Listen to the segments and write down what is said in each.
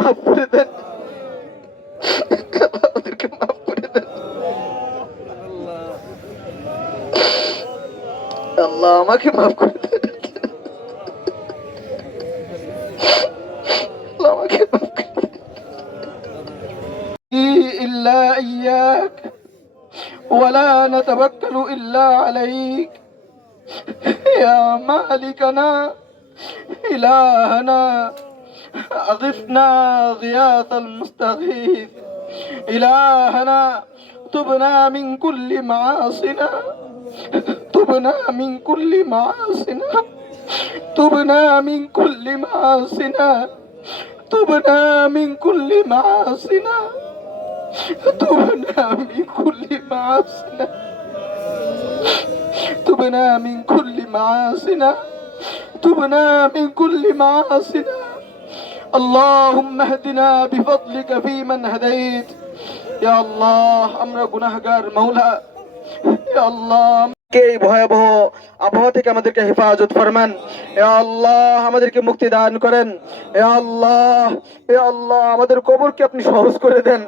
মাফ করে দেন আল্লাহ আমাদেরকে মাফ করে দেন আল্লাহ আমাকে মাফ করে দেন আল্লাহ আমাকে মাফ করে দেন إلا إياك ولا نتوكل إلا عليك يا مالكنا إلهنا أغثنا غياث المستغيث. إلهنا تبنا من كل معاصنا. تبنا من كل معاصنا. تبنا من كل معاصنا. تبنا من كل معاصنا. تبنا من كل معاصنا. تبنا من كل معاصنا. تبنا من كل معاصنا. اللهم اهدنا بفضلك فيمن هديت يا الله আমরা গুনাহগার মাওলা يا الله এই ভয়াবহ আবহাওয়া থেকে আমাদেরকে হেফাজত ফরমান এ আল্লাহ আমাদেরকে মুক্তি দান করেন এ আল্লাহ এ আল্লাহ আমাদের কবরকে আপনি সহজ করে দেন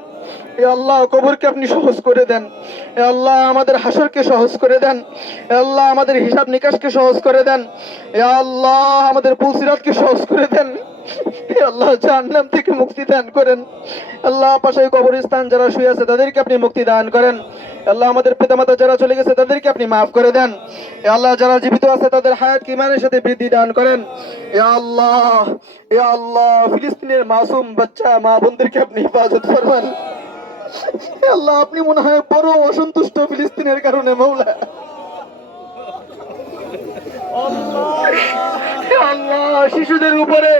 এ আল্লাহ কবরকে আপনি সহজ করে দেন এ আল্লাহ আমাদের হাসরকে সহজ করে দেন এ আল্লাহ আমাদের হিসাব নিকাশকে সহজ করে দেন এ আল্লাহ আমাদের পুলসিরাতকে সহজ করে দেন হে আল্লাহ, জাহান্নাম থেকে মুক্তি দান করেন। আল্লাহ কবরস্থান যারা শুয়ে আছে, তাদেরকে আপনি মুক্তি দান করেন। আল্লাহ আমাদের পিতামাতা যারা চলে গেছে, তাদেরকে আপনি মাফ করে দেন। এ আল্লাহ, যারা জীবিত আছে, তাদের হায়াত কিমানের সাথে বৃদ্ধি দান করেন? এ আল্লাহ এ আল্লাহ, ফিলিস্তিনের মাসুম বাচ্চা, মা বোনদেরকে আপনি হেফাজত করবেন। আল্লাহ, আপনি মনে হয় বড় অসন্তুষ্ট ফিলিস্তিনের কারণে, মৌলা। আল্লাহ, শিশুদের উপরে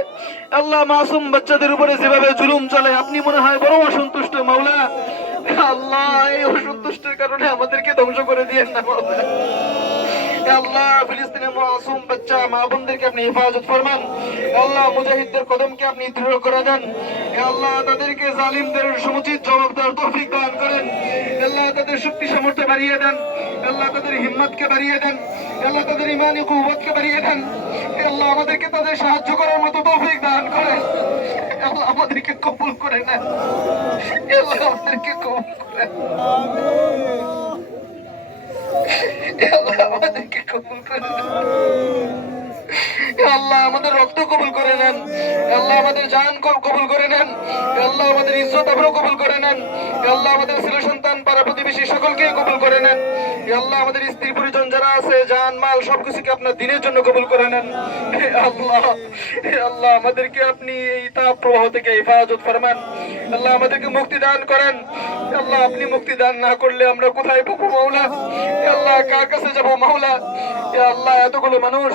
আল্লাহ মাসুম বাচ্চাদের উপরে যেভাবে জুলুম চলে আপনি মনে হয় বড় অসন্তুষ্ট, মাওলা। আল্লাহ, এই অসন্তুষ্টের কারণে আমাদেরকে ধ্বংস করে দিয়েন না কদমকে আপনি করে দেন। তাদেরকে জালিমদের সমুচিত করেন। তাদের শক্তি সামর্থ্য বাড়িয়ে দেন। আল্লাহ, তাদের হিম্মতকে বাড়িয়ে দেন। আল্লাহ, তাদের বাড়িয়ে দেন। আল্লাহ আমাদেরকে তাদের সাহায্য করার মতো তৌফিক দান করেন হে আল্লাহ আমাদেরকে কবুল করে হে আল্লাহ আমাদেরকে কবুল আল্লাহ আমাদেরকে কবুল করে আল্লাহ আমাদের রক্ত কবুল করে নেন। আল্লাহ আমাদের জান কবুল করে নেন। আল্লাহ আমাদের ইজ্জত আবারও কবুল করে নেন। আল্লাহ আমাদের ছেলে সন্তান পাড়া প্রতিবেশী সকলকে কবুল করে নেন। আল্লাহ, আমাদের স্ত্রী পরিজন যারা আছে, জান, মাল সবকিছুকে আপনার দিনের জন্য কবুল করে নেন? আল্লাহ আল্লাহ, আমাদেরকে আপনি এই তাপ প্রবাহ থেকে হেফাজত ফরমান। আল্লাহ, আমাদেরকে মুক্তি দান করেন। আল্লাহ, আপনি মুক্তি দান না করলে আমরা কোথায় পাবো মাওলা? আল্লাহ, কার কাছে যাব, মাওলা? আল্লাহ, এতগুলো মানুষ।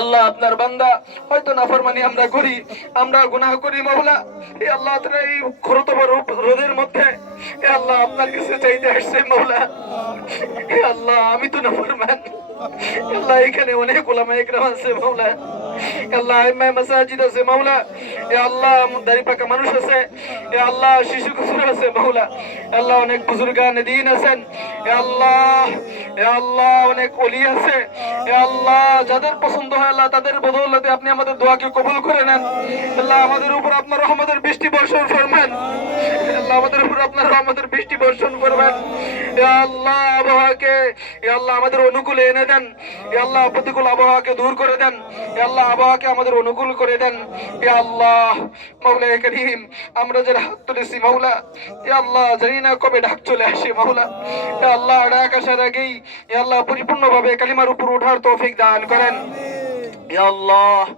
আল্লাহ, আপনার বান্দা, হয়তো নাফরমানি আমরা করি, আমরা গুনাহ করি, মাওলা। এ আল্লাহ এই রোদের মধ্যে আল্লাহ আপনার কাছে চাইতে আসছে মাওলা এ আল্লাহ আমি তো নাফরমান আল্লাহ এখানে অনেক ওলামা একরাম আছে মাওলা এ আল্লাহ আইমাই মাসাজিদ আছে মাওলা এ আল্লাহ দাড়ি পাকা মানুষ আছে এ আল্লাহ শিশু কিশোর আছে মাওলা আল্লাহ অনেক বুজুর্গান দিন আছেন এ আল্লাহ এ আল্লাহ অনেক অলি আছে এ আল্লাহ যাদের পছন্দ হয় আল্লাহ তাদের বদৌলতে আপনি আমাদের দোয়াকে কবুল করে নেন আল্লাহ আমাদের উপর আপনার রহমতের বৃষ্টি বর্ষণ ফরমান আল্লাহ আমাদের উপর আপনার রহমতের বৃষ্টি করবেন। আল্লাহ আবহাওয়াকে আল্লাহ আমাদের অনুকূলে এনে দেন। আল্লাহ প্রতিকূল আবহাওয়াকে দূর করে দেন। আল্লাহ আবহাওয়াকে আমাদের অনুকূল করে দেন। আল্লাহ মাওলা করিম, আমরা যারা হাত তুলেছি মাওলা আল্লাহ জানি না কবে ডাক চলে আসে মাওলা। আল্লাহ ডাক আসার আগেই আল্লাহ পরিপূর্ণভাবে কালিমার উপর ওঠার তৌফিক দান করেন। আল্লাহ।